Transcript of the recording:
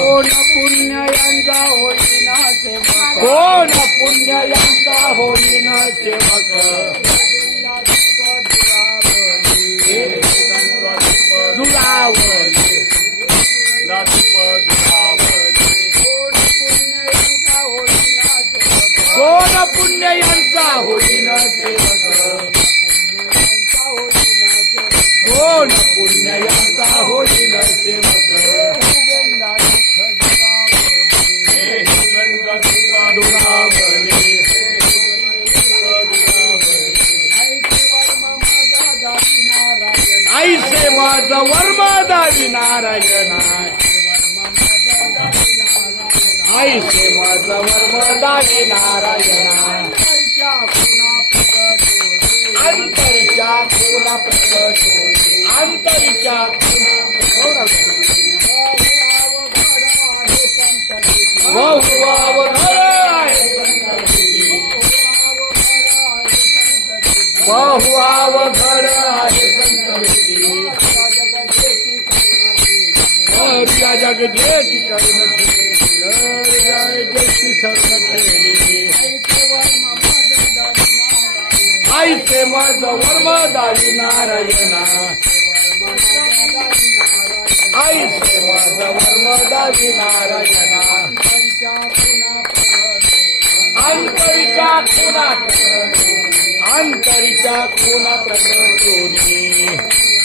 कोण पुण्य यांचा होईना सेवक कोण पुण्य यांचा होईना सेवक दुरावले कोण पुण्य यांचा होईना सेवक कोण पुण्य यांचा होईना सेवक आई सेवाचा वर्म दावी नारायण आई सेवाचा वर्म दावी नारायण अंतरीच्या खुला प्रकट अंतरीच्या बहुआवघड आहे संतती जग जेठी करून जेठी शरण ठेवली आई से माझ वर्म दावी नारायणा आई से माझ वर्म दावी नारायणा अंतरिच्या खुना अंतरिच्या खुना प्रकटोनी